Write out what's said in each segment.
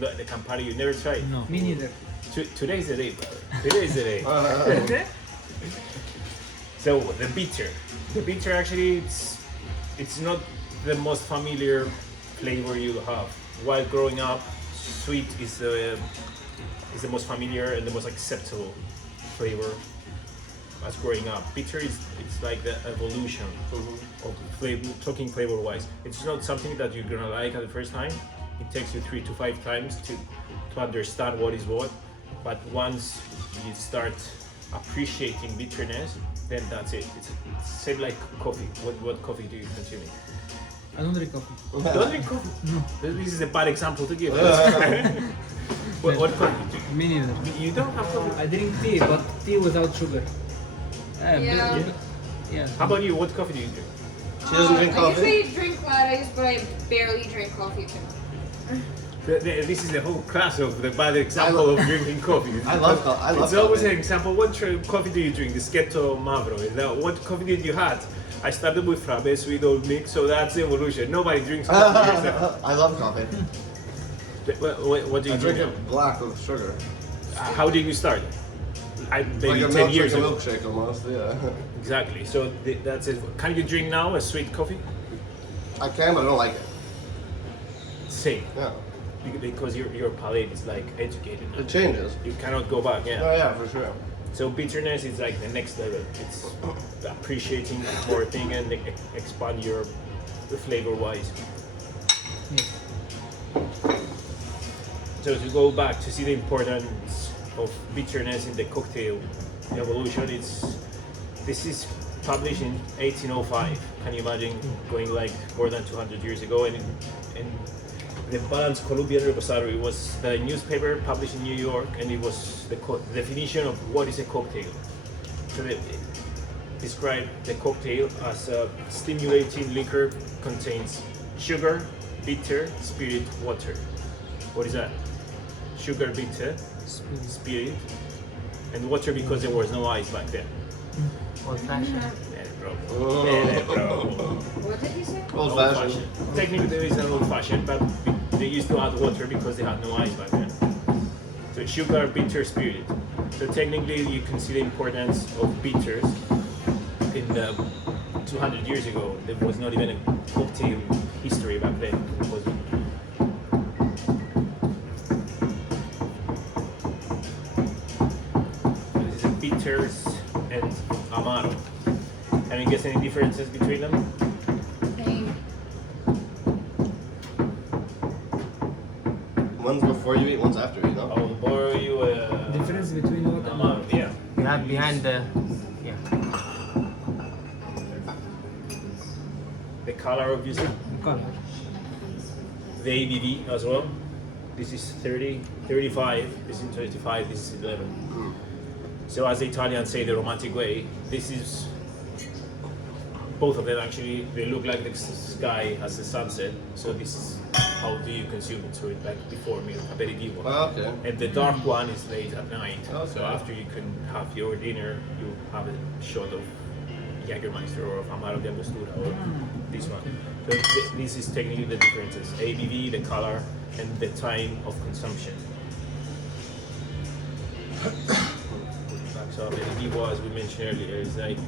The Campari, you never tried? No. Me neither. Today's the day, brother. Today's the day. So the bitter actually it's not the most familiar flavor you have. While growing up, sweet is the most familiar and the most acceptable flavor as growing up. Bitter it's like the evolution of flavor, talking flavor wise. It's not something that you're gonna like at the first time. It takes you 3 to 5 times to understand what is what. But once you start appreciating bitterness, then that's it. It's same like coffee. What coffee do you consume? I don't drink coffee. Don't drink coffee? No. This is a bad example to give. What coffee do you? Me neither. You don't have coffee? I drink tea, but tea without sugar. Yeah. How about you? What coffee do you drink? She doesn't drink coffee? I usually drink lattes, but I barely drink coffee too. This is the whole class of the bad example of drinking coffee. I love coffee. It's always an example. What coffee do you drink? The Schietto Mavro. What coffee did you had? I started with Frappe, sweet old mix, so that's the evolution. Nobody drinks coffee yourself. I love coffee. What do you I drink drink? it black with sugar. How did you start? Maybe like 10 years like ago. a milkshake almost, yeah. Exactly. So that's it. Can you drink now a sweet coffee? I can, but I don't like it. Same. Yeah. Because your palate is like educated now. It changes. You cannot go back. Yeah. Oh yeah, for sure. So bitterness is like the next level. It's appreciating more thing and expand your flavor wise. Yes. So to go back to see the importance of bitterness in the cocktail evolution, this is published in 1805. Can you imagine going like more than 200 years ago? And the Balance Columbian Repository was the newspaper published in New York, and it was the definition of what is a cocktail. So they described the cocktail as a stimulating liquor contains sugar, bitter, spirit, water. What is that? Sugar, bitter, spirit, and water because there was no ice back then. Old fashioned. Yeah, bro. Oh. Yeah, bro. What did you say? Old fashioned. Technically, there is an old fashioned, but they used to add water because they had no ice back then. So sugar, bitter, spirit. So technically, you can see the importance of bitters in the 200 years ago. There was not even a cocktail history back then. It was this is bitters and amaro. Can you guess any differences between them? One's before you eat, one's after you eat, I no? will borrow you a Difference between what and amaro. what? Yeah. You have behind the. Yeah. The color obviously. Color. The ABV as well. This is 30, 35, this is 25, this is 11. So as the Italians say the romantic way, this is, both of them actually, they look like the sky as the sunset. So this is how do you consume it, so it's like before meal, aperitivo. Oh, okay. And the dark one is late at night. Okay. So after you can have your dinner, you have a shot of Jägermeister or of Amaro de Angostura or this one. So this is technically the differences. ABV, the color, and the time of consumption. So aperitivo, as we mentioned earlier, is like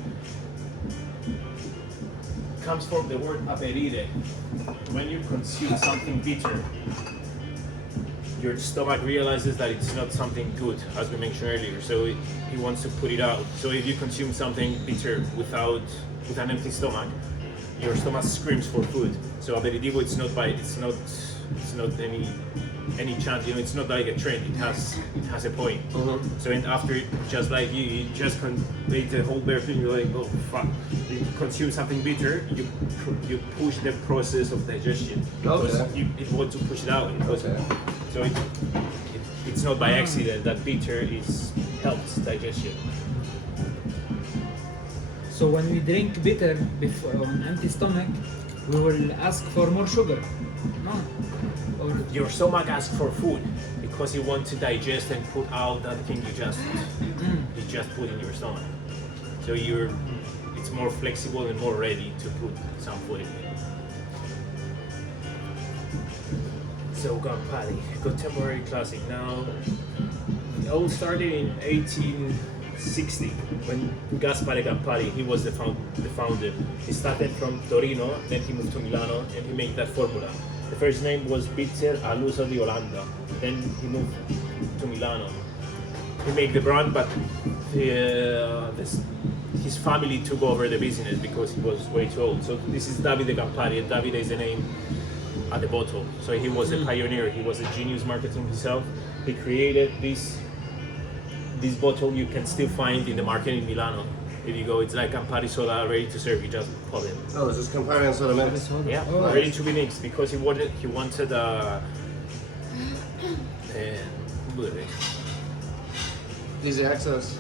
comes from the word aperire. When you consume something bitter, your stomach realizes that it's not something good, as we mentioned earlier. So it wants to put it out. So if you consume something bitter with an empty stomach, your stomach screams for food. So aperitivo, it's not any chance. You know, it's not like a trend. It has a point. So and after it, just like you just make the whole beer thing. You're like, oh fuck. You consume something bitter, you push the process of digestion because you want to push it out. So it's not by accident that bitter helps digestion. So when we drink bitter before on empty stomach, we will ask for more sugar. No. Or Your stomach asks for food because you want to digest and put out that thing you just put in your stomach. So it's more flexible and more ready to put some food in it. So Campari, contemporary classic. Now, it all started in 1860 when Gaspare Campari, he was the founder. He started from Torino, then he moved to Milano, and he made that formula. The first name was Bitzer all'uso di Olanda. Then he moved to Milano. He made the brand, but his family took over the business because he was way too old. So this is Davide Campari, and Davide is the name at the bottle. So he was a pioneer. He was a genius marketing himself. He created this bottle you can still find in the market in Milano. If you go, it's like Campari soda ready to serve. You just pop it. Oh, it's just Campari and soda mix. Yeah, Oh. ready to be mixed because he wanted Easy access.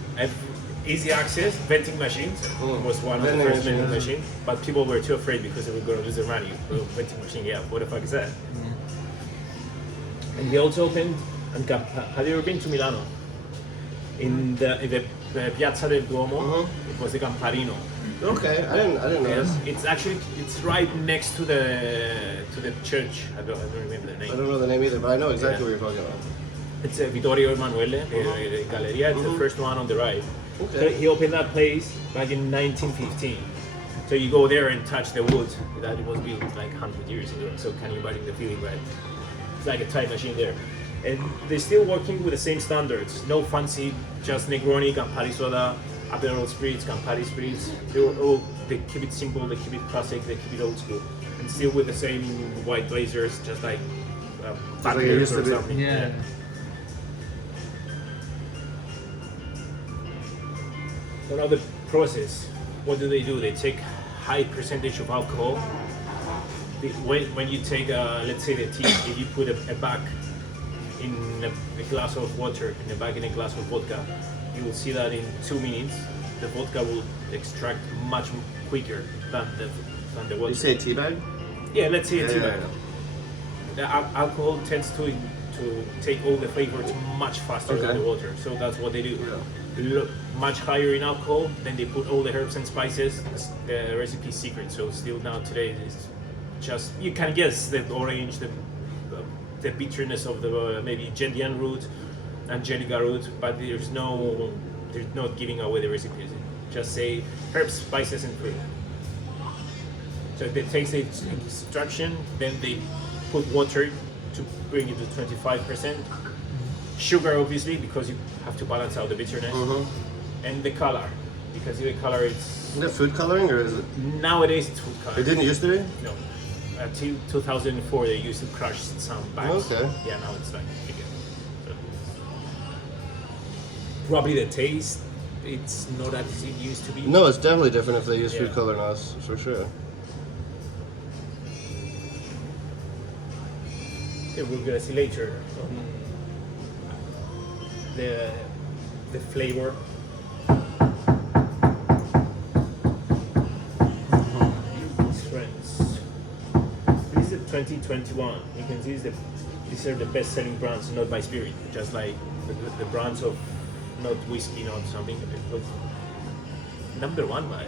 easy access vending machines. Was one of the Vending first vending machine, machines, but people were too afraid because they were going to lose their money. Well, vending machine, yeah, what the fuck is that? And they also opened. And have you ever been to Milano? In the Piazza del Duomo, it was the Camparino. Okay, I didn't know Yes, this. it's right next to the church. I don't remember the I name. don't know the name either, but I know exactly Yeah. what you're talking about. It's Vittorio Emanuele, Galleria. It's the first one on the right. Okay. So he opened that place back in 1915. So you go there and touch the wood that it was built like 100 years ago. So can you imagine the feeling, right? It's like a time machine there. And they're still working with the same standards. No fancy, just Negroni, Campari soda, Aperol spirits, Campari spirits. They keep it simple, they keep it classic, they keep it old school. And still with the same white blazers, just like like it used to or be. something. Yeah. So now the process, what do? They take high percentage of alcohol. When you take, let's say the tea, if you put a bag in a glass of water, in a bag in a glass of vodka, you will see that in 2 minutes, the vodka will extract much quicker than the water. You say tea bag? Yeah, let's say a tea Yeah, bag. The alcohol tends to take all the flavors much faster than Okay. the water, so that's what they do. Much higher in alcohol, then they put all the herbs and spices. The recipe is secret, so still now today it's just you can guess the orange, the bitterness of the maybe gentian root, angelica root, but they're not giving away the recipes. Just say herbs, spices, and flavor. So they take the extraction, then they put water to bring it to 25%. Sugar, obviously, because you have to balance out the bitterness, and the color, because the color Is it food coloring or is it? nowadays it's food color. It didn't used to be? No. Until 2004, they used to crush some bags. Okay. Yeah, now it's like bigger. So, probably the taste, it's not as it used to be. No, it's definitely different if they use food Yeah. color now, for sure. Yeah, we're gonna see later the flavor. Friends. This is the 2021. You can see these are the best-selling brands, not by spirit, just like the brands of not whiskey, not something. It was number one by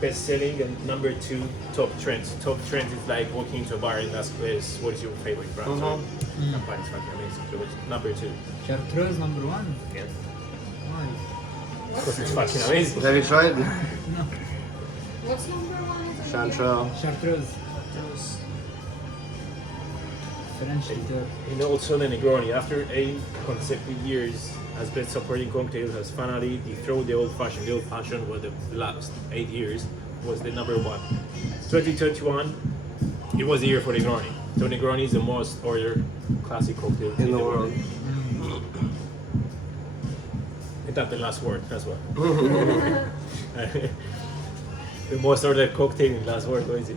best-selling, and number two top trends. Top trends is like walking into a bar and ask what is your favorite brand. So Campari is fucking amazing. So it's number two. Chartreuse number one. Yeah, Why? because it's fucking amazing. Have you tried? No. What's number one? Chanterelle. Chartreuse. French liqueur. And also the Negroni, after 8 consecutive years as best supporting cocktail, has finally dethroned the old fashioned. The old fashioned was the last 8 years was the number one. 2021, it was the year for Negroni. So Negroni is the most ordered classic cocktail In the world. And that's the last word, that's what. The most ordered cocktail in the last word, what is it?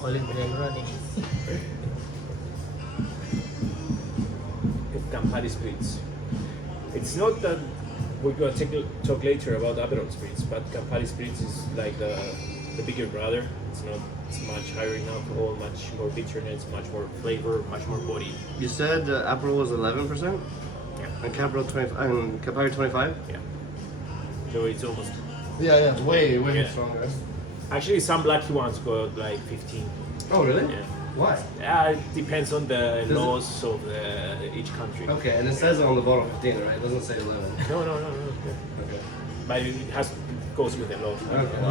Olive Negroni. Campari spirits. It's not that we're going to talk later about Aperol spirits, but Campari spirits is like the bigger brother. It's much higher in alcohol, much more bitterness, much more flavor, much more body. You said Aperol was 11%? Yeah. And Campari 25? Yeah. So it's almost. Yeah, way Yeah. stronger. Actually, some lucky ones got like 15. Oh, really? Yeah. Why? It depends on the Does laws of each country. Okay, and it says on the bottle 15, right? It doesn't say 11. No. Okay. But it goes with the law. I don't know Okay.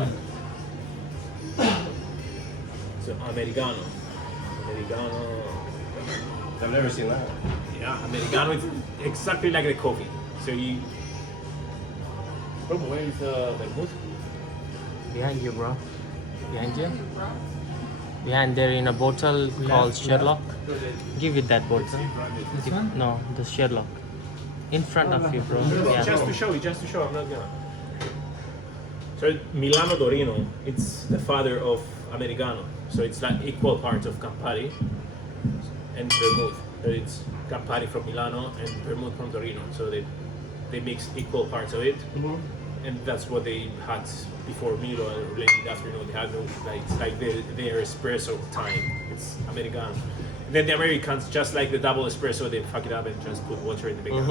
why. So Americano. I've never seen that. Yeah, Americano is exactly like the coffee. So you. From where is the vermouth? Behind you, bro. Behind you. Behind there in a bottle called Sherlock. Give it that bottle. This one? No, the Sherlock. In front of you, bro. Yeah. Just to show. I'm not gonna. So Milano Torino, it's the father of Americano. So it's like equal parts of Campari and vermouth. So it's Campari from Milano and vermouth from Torino. So they mix equal parts of it. And that's what they had before Milo or late in the afternoon. They had no, like, it's like their espresso time. It's Americano. And then the Americans, just like the double espresso, they fuck it up and just put water in the beginning.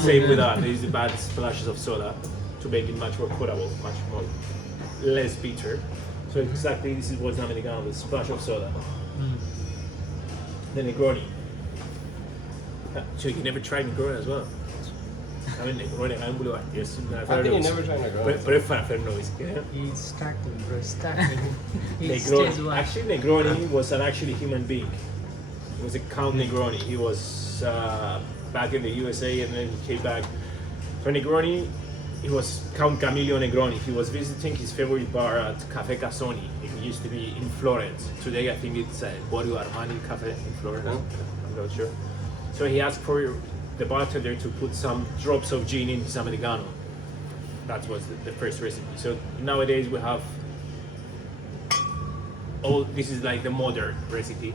Same with that. They use the bad splashes of soda to make it much more potable, much more less bitter. So exactly this is what's Americano, the splash of soda. The Negroni. So you never tried Negroni as well? I mean, Negroni è un boulevard. Yes, I think you never tried Negroni. Però è fan per noi. He's stacked him, bro. Stacked him. He stays Negroni. one. Actually, Negroni was an actually human being. He was a Count Negroni. He was back in the USA and then he came back. So Negroni, he was Count Camillo Negroni. He was visiting his favorite bar at Caffè Casoni. It used to be in Florence. Today I think it's Borio Armani Cafe in Florence. I'm not sure. So he asked for the bartender to put some drops of gin in his Americano. That was the first recipe. So nowadays we have this is like the modern recipe.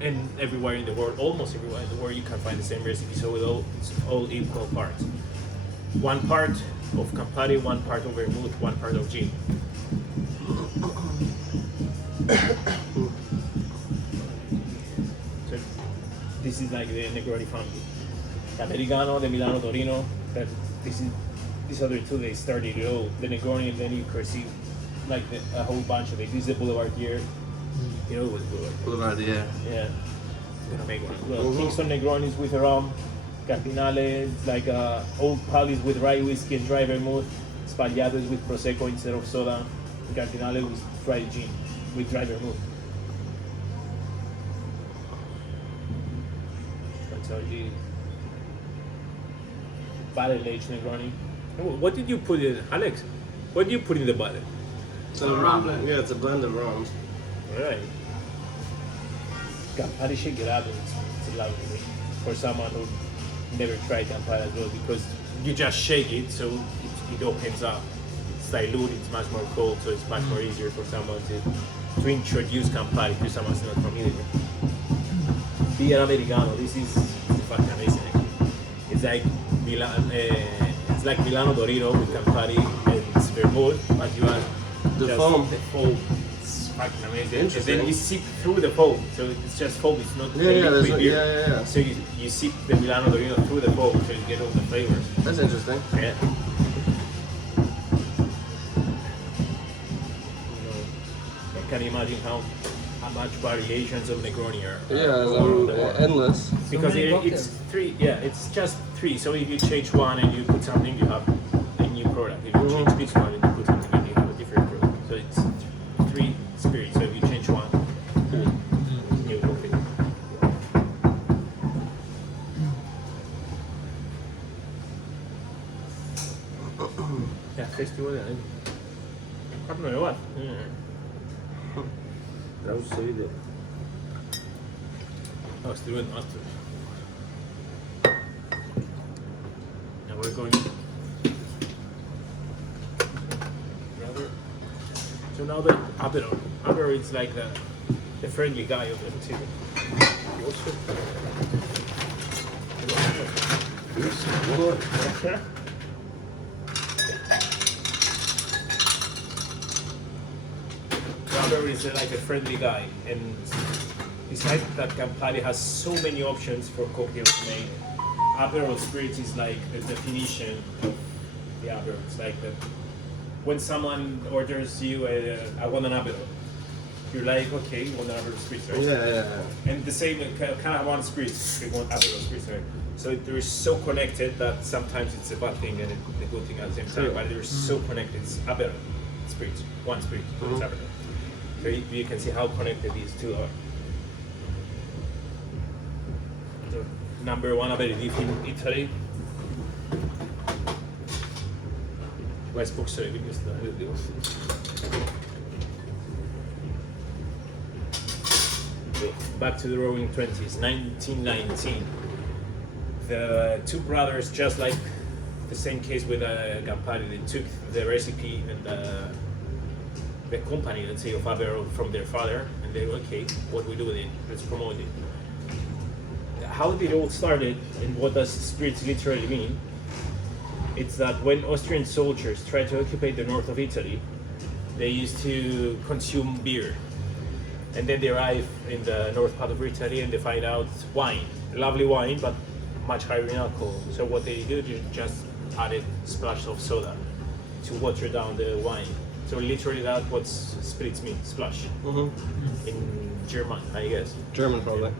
And everywhere in the world, almost everywhere in the world, you can find the same recipe. So it's all equal parts. One part of Campari, one part of vermouth, one part of gin. So this is like the Negroni family. The Americano, the Milano Torino. These other two, they started low. The Negroni, and then you can see like a whole bunch of it. This is the Boulevard here. You know what Boulevard? Boulevard, yeah. Yeah. I'm gonna make one. Well, Kingston Negronis with rum, Cardinale, like old Pallis with rye whiskey and dry vermouth, Sbagliatos with Prosecco instead of soda, and Cardinale with dry gin, with dry vermouth. That's how you barrel aged Negroni. What did you put in, Alex? What did you put in the barrel? So yeah, it's a blend of rum. Alright. Campari shake it up, it's a lovely thing for someone who never tried Campari as well, because you just shake it so it opens up. It's dilute, it's much more cold, so it's much more easier for someone to introduce Campari to someone who's not familiar. Beer Americano, this is fucking amazing. It's like Milano Torino with Campari and it's vermouth, but you have The just foam. The foam. It's fucking amazing. And Interesting. then you sip through the foam, so it's just foam. It's not Yeah, liquid there's beer. yeah. So you sip the Milano Torino through the foam, so you get all the flavors. That's interesting. Yeah. I can imagine how much variations of Negroni are. Yeah, all around the world. endless. Because many it's cocktails. three. Yeah, it's just three. So if you change one and you put something, you have a new product. If you change this one and you put something, you have a different product. So it's three spirits. So if you change one, new coffee. Yeah, festival. Parlo igual. Oh, still with mustard. Now we're going. So now the Aperol. Aperol is like the friendly guy of the table. Aperol is like a friendly guy, and besides that, Campari has so many options for cocktails to make. Aperol Spirits is like the definition of the Aperol. It's like when someone orders you I want an Aperol, you're like, okay, you want another spritz, right? Yeah. And the same kind of one spritz, you want Aperol spritz, right? So they're so connected that sometimes it's a bad thing and a good thing at the same time. True. But they're so connected. It's Aperol spritz, one spritz, so it's Aperol. So you can see how connected these two are. So, number one aperitif in Italy. West Bookstore, because so back to the Roaring 20s, 1919. The two brothers, just like the same case with Campari, they took the recipe and the company, let's say, of Aperol from their father, and they were, okay, what we do with it? Let's promote it. How did it all started, and what does spirits literally mean? It's that when Austrian soldiers tried to occupy the north of Italy, they used to consume beer. And then they arrive in the north part of Italy and they find out wine. Lovely wine, but much higher in alcohol. So what they do, they just added splash of soda to water down the wine. So literally that's what spritz means, splash. In German, I guess. German probably.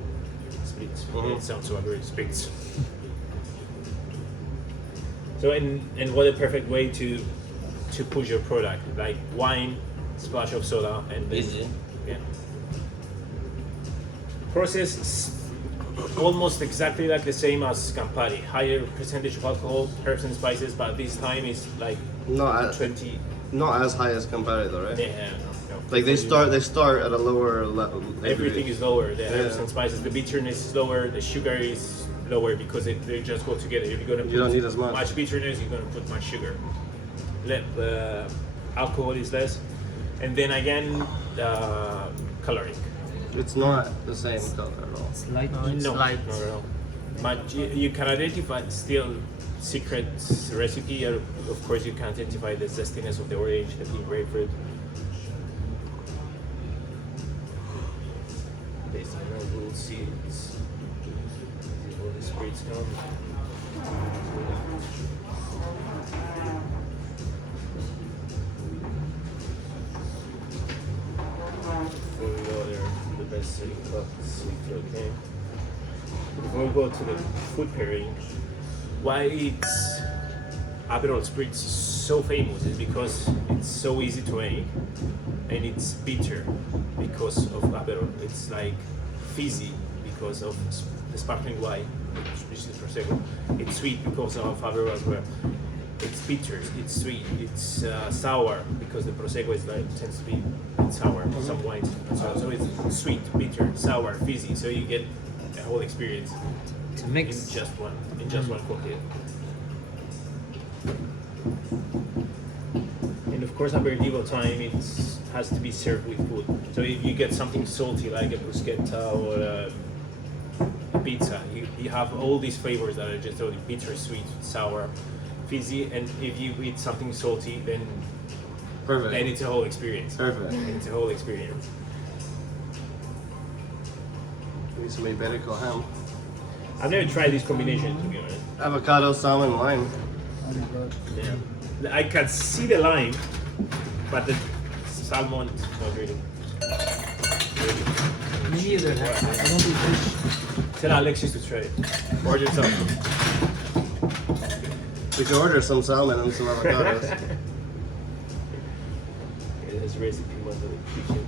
Spritz. It sounds so weird, spritz. So and what a perfect way to push your product, like wine, splash of soda, and Easy. Yeah. Process is almost exactly like the same as Campari. Higher percentage of alcohol, herbs and spices, but this time is like Not 20. not as high as Campari though, right? Yeah, no. Like they start at a lower level. Everything is lower. The herbs Yeah. and spices, the bitterness is lower, the sugar is lower because they just go together. If you're gonna put You don't need as much. bitterness, you're gonna put much sugar. Alcohol is less, and then again, coloring. It's not the same color at all. It's light. It's No, light. not at all. But you can identify still secret recipe. Of course, you can identify the zestiness of the orange, the pink grapefruit. Based on the little seeds, all the spirits come. Before we go there, the best selling cups, okay. Before we go to the food pairing, why it's Aperol Spritz is so famous is because it's so easy to make and it's bitter because of Aperol. It's like fizzy because of the sparkling wine, which is Prosecco. It's sweet because of Aperol as well. It's bitter, it's sweet, it's sour because the Prosecco is like tends to be sour. Some wines, so it's sweet, bitter, sour, fizzy. So you get the whole experience To in mix. just one cocktail. And of course, aperitivo time has to be served with food. So if you get something salty like a bruschetta or a pizza, you have all these flavors that are just totally bitter, sweet, sour, fizzy. And if you eat something salty, then Perfect. it's a whole experience. Perfect. It's a whole experience. Need some Iberico ham. I've never tried this combination, to be honest. Avocado, salmon, lime. Oh my god. Yeah. I can see the lime, but the salmon, not really. Me neither. I don't eat fish. Tell Alexis to try it. Order some. We could order some salmon and some avocados. There's a recipe in the kitchen.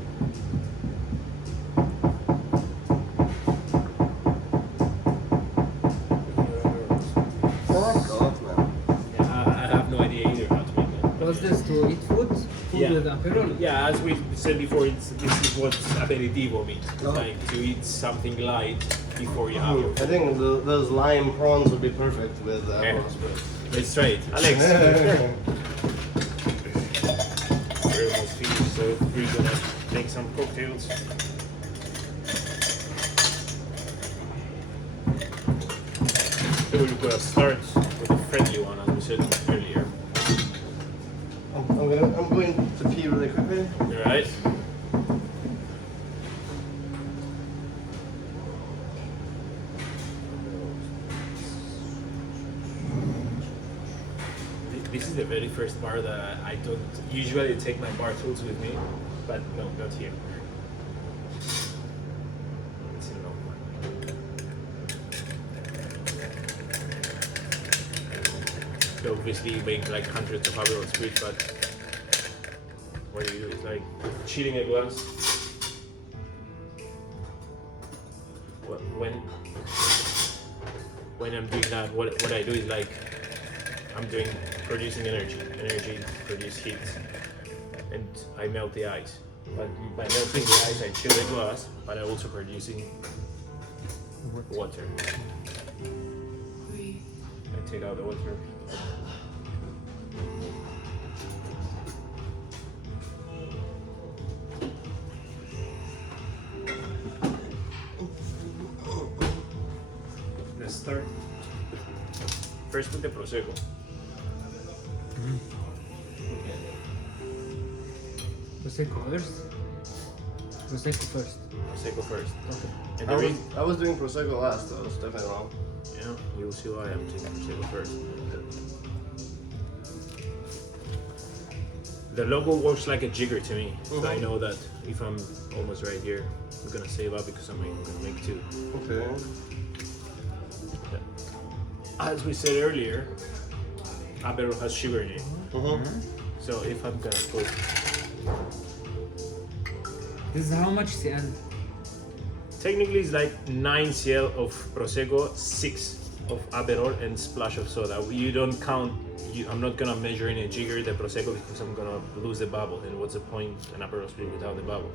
Fuck off, man. Yeah, I have no idea either how to make that. What's this? To eat food? Food Yeah. with Aperol? Yeah, as we said before, this is what aperitivo means. Oh. Like to eat something light before you have your I food. think those lime prawns would be perfect with Aperol Spritz. Let's try it. Alex. We're almost finished, so we're gonna make some cocktails. So we're gonna start with a friendly one, as we said earlier. I'm going to pee really quickly. Alright? This is the very first bar that I don't usually take my bar tools with me, but no, not here. So obviously you make like hundreds of Aperol spritz, but what you do is like chilling a glass. When I'm doing that, what I do is like I'm producing energy. Energy produce heat, and I melt the ice. But by melting the ice, I chill the glass, but I'm also producing water. I take out the water. Let's start first with the prosecco. Prosecco first. Prosecco first. Prosecco first. Okay. And I was doing Prosecco last, though. It's definitely wrong. yeah, you'll see why I'm taking Prosecco first. The logo works like a jigger to me. So I know that if I'm almost right here, I'm gonna save up because I'm gonna make two. Okay. As we said earlier, Aperol has sugar in it. So if I'm gonna put, This is how much CL? technically it's like 9 cl of Prosecco, 6 of Aperol, and splash of soda. You don't count. I'm not gonna measure in a jigger the Prosecco because I'm gonna lose the bubble. And what's the point an Aperol spritz without the bubble?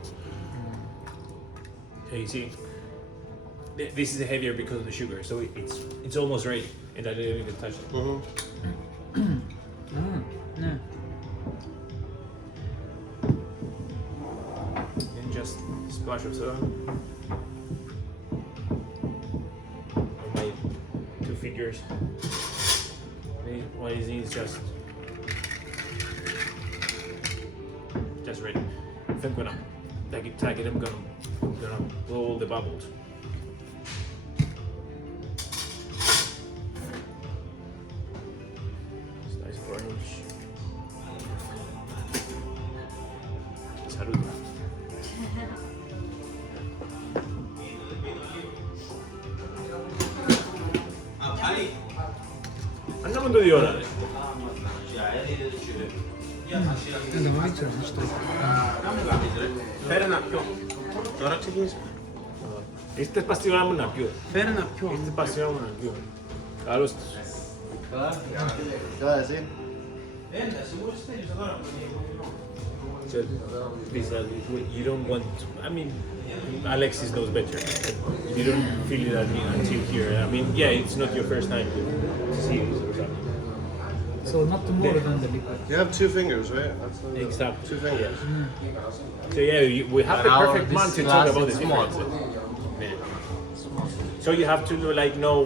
So you see, this is heavier because of the sugar, so it's almost ready, and I didn't even touch it. No. And just splash of soda on my 2 fingers. What is these just ready. If I'm gonna tag it, I'm gonna blow all the bubbles. Nice Koinch. Salud. Andiamo 2 ore. Δεν το μάθησα. Φέρε να πιω. Τώρα ξεκίνησε. Είστε παστιόνα μου να πιω. Φέρε να πιω. Είστε παστιόνα μου να πιω. Καλώς τους. Καλά, εσύ. Εσύ μόλις τέλειωσα τώρα. So, please, you don't want. I mean, Alexis knows better. You don't feel it until here. I mean, yeah, it's not your first time to see this or something. So not more than the liquid. You have 2 fingers, right? That's the, Exactly. 2 fingers. So yeah, we have the perfect man to talk about the differences. Yeah. So you have to know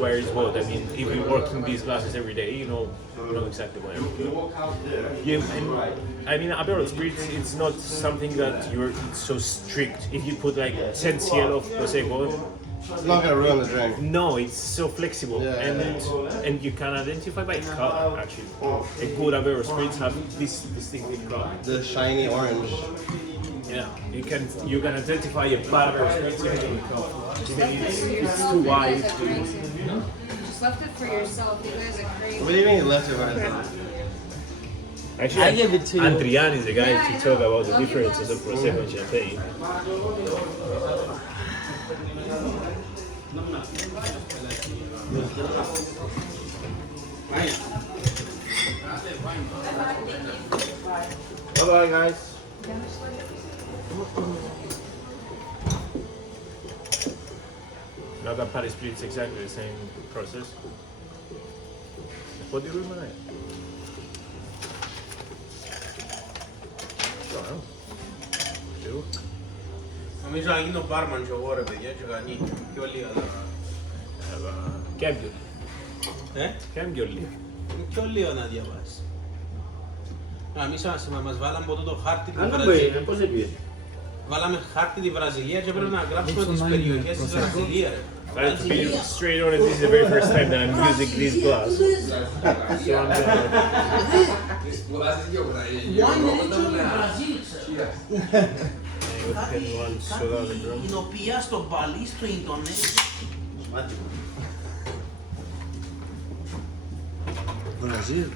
where is what. I mean, if you work in these glasses every day, you know exactly where. I mean, Aperol spritz, it's not something that it's so strict. If you put like 10 cl of Prosecco, It's not gonna ruin the drink. no, it's so flexible, and you can identify by color. Actually, a good Aperol spritz have this distinctive color. The shiny orange. Yeah, you can identify a bad Aperol spritz by the color. Even if it's too wide. Just left it for yourself. You guys are crazy. What do you mean you left it right there? Actually, I gave it to you. Andrian is the guy Yeah, to I talk know. about the I'll give differences of those. Prosecco and Champagne. Bye bye, guys. Now Campari spritz exactly the same process. What do you remember? Sure. Two. Νομίζω να γίνω μπάρμαν και εγώ ρε παιδιά και κανεί. Και όλοι αλλά... Cambio. Cambio lì. Και όλοι να διαβάσει. Εμείς μας βάλαμε από το χάρτη τη Αλλά Βραζιλία. πώς έπιε. Βάλαμε χάρτη τη Βραζιλία και πρέπει να γράψουμε τις περιοχές της Βραζιλίας ρε. To be straight on it, this is the very first time that I'm using this glass. So I'm gonna... Η οποία στο Μπαλί, στο Ινδονέσιο. Brasil.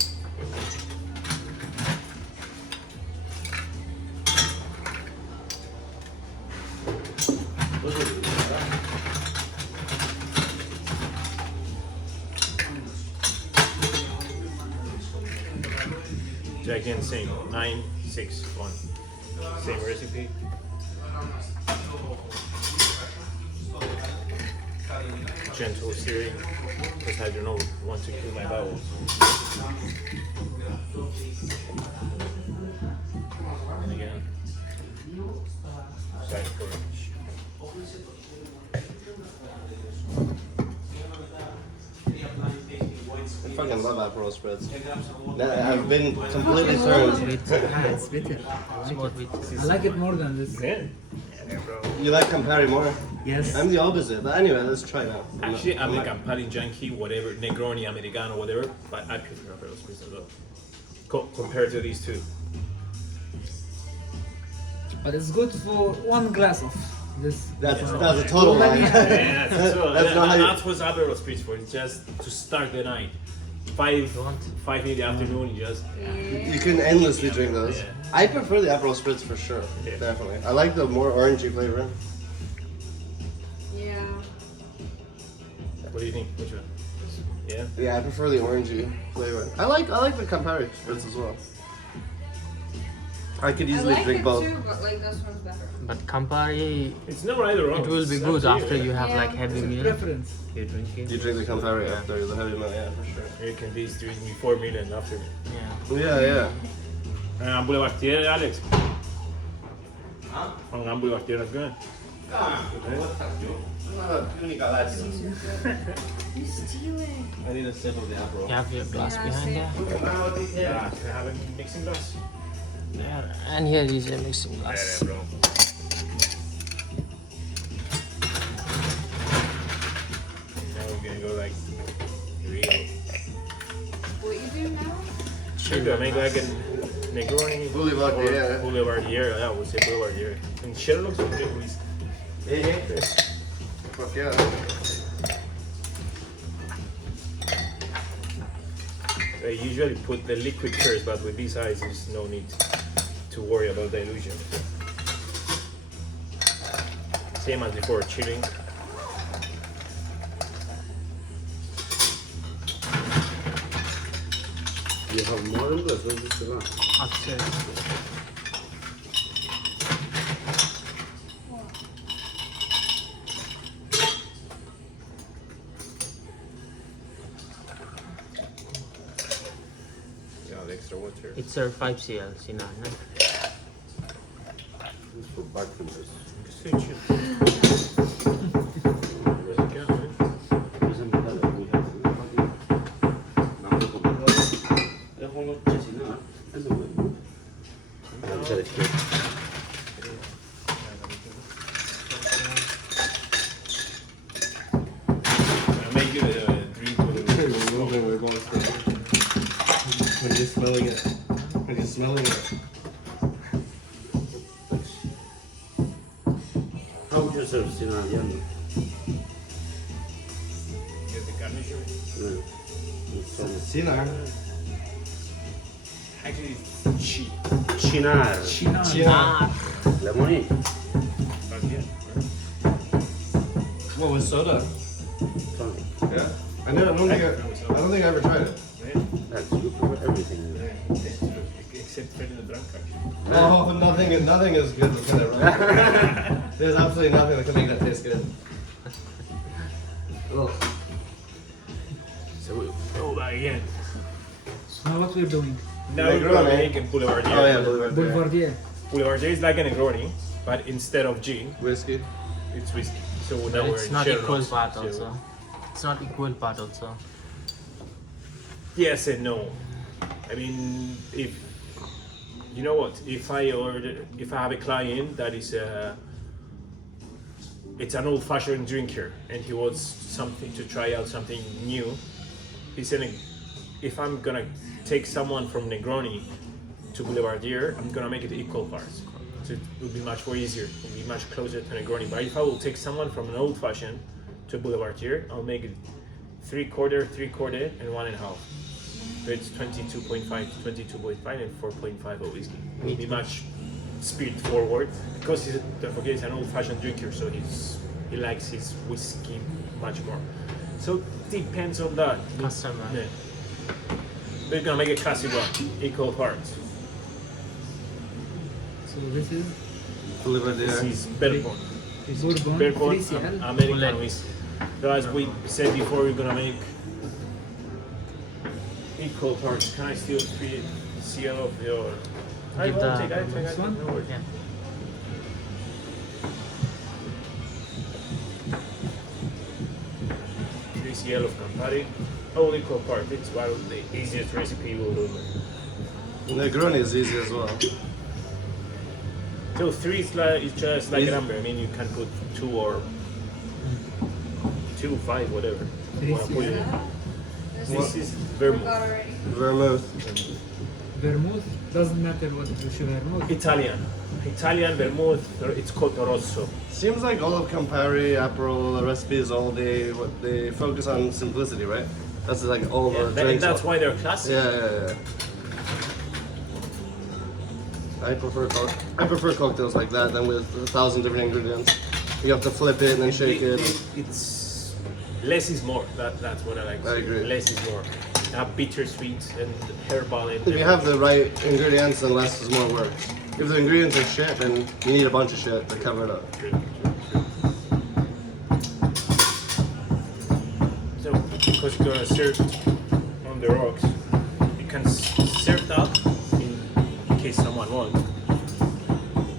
So again, same 961. Same recipe. Gentle stirring because I don't want to kill my bowels. And again, side Koinch. I fucking love Aperol spreads. I've been completely turned. It's bitter. I like it more than this. Yeah. You like Campari more? Yes. I'm the opposite. But anyway, let's try now. Actually, I'm a Campari junkie, whatever, Negroni, Americano, whatever, but I prefer Aperol Spritz as well. Compared to these two. But it's good for one glass of this. That's a total lie. Yeah, that's not how you- that was Aperol Spritz for. It's just to start the night. 5 in the afternoon, you just. You can endlessly drink those. Yeah. I prefer the Aperol Spritz for sure. Yeah. Definitely. I like the more orangey flavor. Yeah. What do you think? Which one? Yeah. Yeah, I prefer the orangey flavor. I like the Campari Spritz as well. I could I easily like drink it both. too, but like this one's better. But Campari, It's not right or wrong. it will be It's up good to you, after yeah. you have Yeah. like heavy It's a meal. preference. You drink it. You drink the Campari after the heavy meal, yeah, for sure. You can taste it before meal and after meal. Yeah. Yeah. Ambul bakterier, Alex. Ambul bakterier is good. You're stealing. I need a sip of the Aperol. You have your glass Yeah, behind same. there. Yeah, can I have a mixing glass? Yeah. And here is a mixing glass. Bro. Now we're gonna go like real. What you do now? Should I make like a Negroni? Boulevardier. Boulevardier, yeah, we'll say Boulevardier. And Sherlock's a good whiskey. Yeah. Fuck yeah. I usually put the liquid first, but with these eyes, there's no need to worry about dilution. Same as before, chilling. You have more in this, what is it? Upstairs. Yeah, the extra water. It's 5 cl, Sinan. It's for bartenders. Stay chill. Where's the cat, man? Isn't it better? We have es uno chesina. Es un buen. Echar izquierda. I make you a drink with We're going We're just smelling it. We're just smelling it. How would you serve Sinan Yano? get the garnish. Sinar. Actually, it's cheap. Chinar. Chinar. Lemoni. But yeah. What was soda? Tonic. Yeah. I don't think I ever tried it. That's good for everything. Except for the drunkard. Oh, nothing is good that can ever. There's absolutely nothing that can make that taste good. Ugh. So we'll go back again. So now what we're doing? Now we're Negroni. gonna make a Boulevardier. Oh yeah, Boulevardier. Boulevardier. Boulevardier is like a Negroni, but instead of gin, Whiskey. it's whiskey. So now But we're it's in not equal Sherlock's. part So- also. It's not equal part also. Yes and no. I mean, if you know what, if I have a client that is it's an old-fashioned drinker and he wants something to try out something new, he's saying, if I'm gonna take someone from Negroni to Boulevardier, I'm gonna make it equal parts. So it will be much more easier. It will be much closer to Negroni. But if I will take someone from an old-fashioned to Boulevardier, I'll make it 3/4, 3/4, and 1.5. It's 22.5, 22.5, and 4.5 of whiskey. Will be much spirit forward because don't forget he's an old-fashioned drinker, so he likes his whiskey much more. So depends on that. Customer. Yeah. We're gonna make a classic one, equal parts. So this is Delivered This there. is Bourbon. Bourbon, Bourbon, 3CL. American whiskey. So as we said before, we're gonna make equal parts. Can I steal 3CL of your? I Give will the take. next one? No worries. Yeah. CL of Campari. All equal parts. It's one of the easiest recipe we'll do. Negroni is easy as well. So 3 is just like a number. I mean, you can put 2 or 2, 5, whatever. You wanna put it. This is vermouth. Forgot already. Vermouth. Vermouth doesn't matter what you should vermouth. Italian vermouth. It's called rosso. Seems like all of Campari, Aperol recipes, all they focus on simplicity, right? That's like all the And drinks. that's why they're classic. Yeah. I prefer cocktails like that than with 1,000 different ingredients. You have to flip it and then shake it. It's less is more. That's what I like. I agree. Less is more. You have bittersweet and herbal. And If you have the right ingredients, then less is more work. If the ingredients are shit, then you need a bunch of shit to cover it up. True. So, because you're gonna serve on the rocks, you can serve that in case someone wants.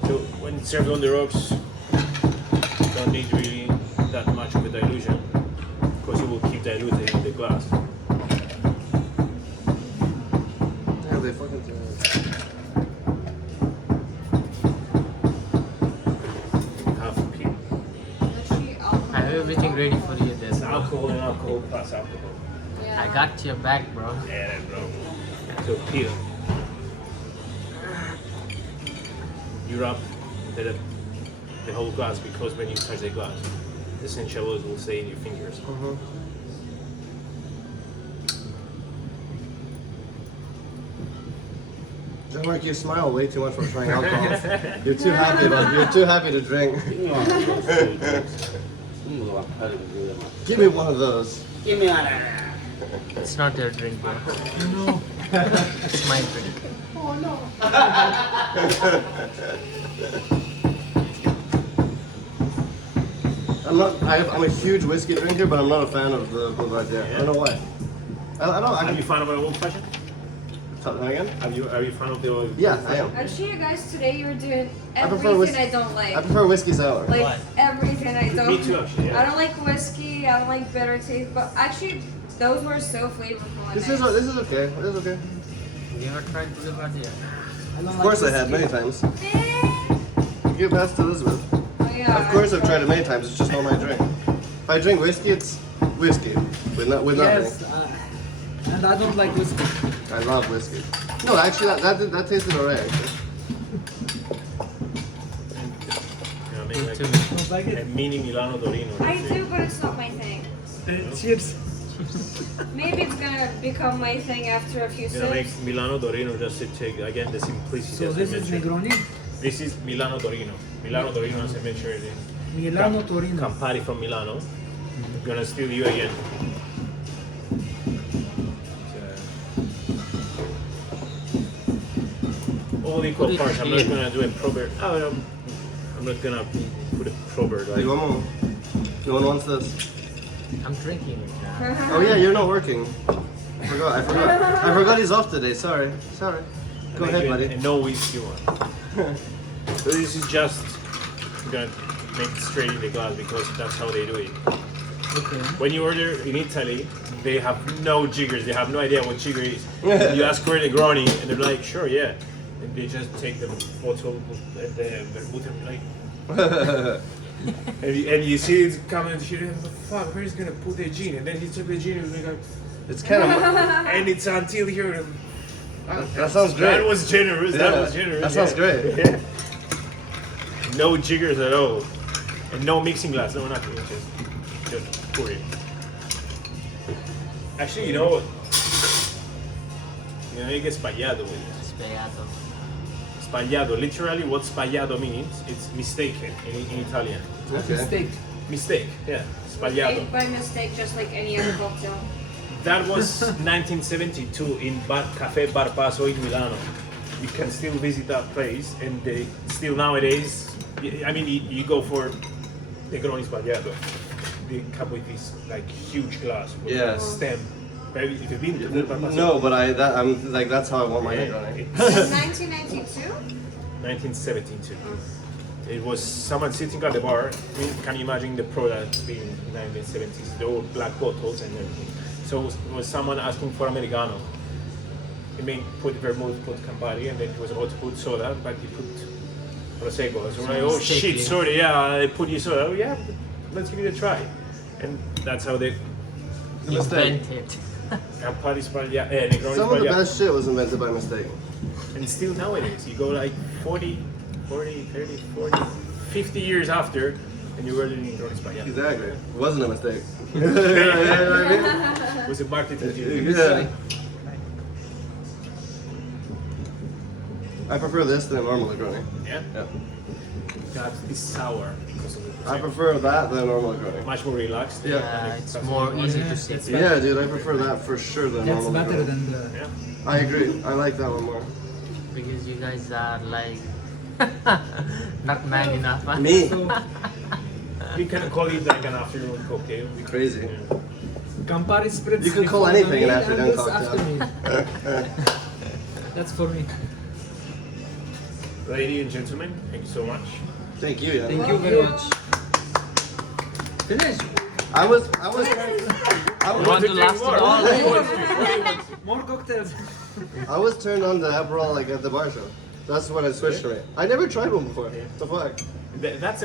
So, when it's served on the rocks, you don't need really that much of a dilution, because you will keep diluting in the glass. Yeah, they fucking do it. Half a peel. Literally alcohol. I have everything ready for you It's there. alcohol and alcohol plus alcohol. Yeah. I got your back, bro. Yeah, bro. So peel. You rub the whole glass, because when you touch the glass, the essential oils will stay in your fingers. Jean-Marc, you smile way too much for trying alcohol. You're too happy, bud. You're too happy to drink. Give me one of those. Give me one. It's not your drink, bro. No. It's my drink. I'm a huge whiskey drinker, but I'm not a fan of the Boulevardier. I don't know why. I don't. Are you fan of an old fashioned? Talk again? Are you fan of the old? Yeah, I am. Actually, you guys, today you were doing I prefer everything whiskey. I don't like. I prefer whiskey sour. Like What? everything I don't. Me too, actually. Yeah. I don't like whiskey. I don't like bitter taste. But actually, those were so flavorful. And This is okay. This is okay. You ever tried Boulevardier? Of course I have many times. Eh. Give past Elizabeth. Oh, yeah, Of course I've tried it many times. It's just not my drink. If I drink whiskey, it's whiskey with nothing. Yes, and I don't like whiskey. I love whiskey. No, actually, that tasted alright. Actually. You know, make like Too. Don't like a it. mini Milano Dorino. I do, but it's not my thing. Cheers. Maybe it's gonna become my thing after a few You know, make sips. Milano Dorino just to take again the simplicity. So as I this is mentioned. Negroni. This is Milano Torino. Milano Torino, as I mentioned earlier. Milano Torino. Campari from Milano. I'm gonna steal you again. All equal Put it parts. I'm not here. gonna do a proper. Oh, no, I'm not gonna put a proper. Hey, one more. No one wants this. I'm drinking it now. Oh yeah, you're not working. I forgot he's off today. Sorry. Go ahead, buddy. And no whiskey one. So this is just. I'm gonna make it straight in the glass because that's how they do it. Okay. When you order in Italy, they have no jiggers. They have no idea what jigger is. You ask for a Negroni, and they're like, "Sure, yeah." And they just take the bottle, the vermouth, and like, and you see it coming, and you're like, "Fuck, where's gonna put the gin?" And then he took the gin, and like, It's kind of. and it's until here. That sounds great. That was generous. Yeah, That was generous. that sounds yeah. great. Yeah. No jiggers at all, and no mixing glass. No nothing. Just pour it. Actually, you know what? You know, you get sbagliato with it. Sbagliato. Sbagliato, literally what sbagliato means, it's mistaken in Italian. Okay. Mistake. Mistake, yeah, sbagliato. Made by mistake, just like any other cocktail. That was 1972 in Cafe Bar Paso in Milano. You can still visit that place, and they still nowadays. I mean, you go for Negroni Sbagliato. They come with this like huge glass with Yeah. a stem. Have you been to Bar Paso? No, but I'm like that's how I want my Negroni. In 1992? 1972. It was someone sitting at the bar. I mean, can you imagine the products being in 1970s? The old black bottles and everything. So it was someone asking for Americano. He may put vermouth, put Campari, and then he was about to put soda, but he put Prosecco. So like, oh Mistake, shit, yeah. sorry, yeah, I put you soda. Oh yeah, let's give it a try. And that's how they Mistake. Invented. Campari Sbagliato, Negroni Some of the Sbagliato. best shit was invented by mistake. And still nowadays, you go like 40, 30, 40, 50 years after, and you're already Negroni Sbagliato. Exactly. It wasn't a mistake. You know what I It was a marketing mean? genius. Yeah. I prefer this than normal Negroni. Yeah? Yeah. That is sour because of the I prefer that than normal Negroni. much more relaxed. Yeah. Yeah, it's more easy to see. That's Yeah, dude, I prefer that for sure than That's normal better Negroni. than the. Yeah. I agree. I like that one more. Because you guys are like not man enough. Huh? Me? So We can call it like an afternoon cocktail. Crazy. Yeah. Campari spritz. You can call before the anything an meal afternoon and this cocktail. after meal. That's for me. Ladies and gentlemen, thank you so much. Thank you. Yeah. Thank you very much. Finish. I was. You want to last it all? More cocktails. I was turned on to Aperol like at the bar show. That's when it switched for me. I never tried one before. The fuck? That's a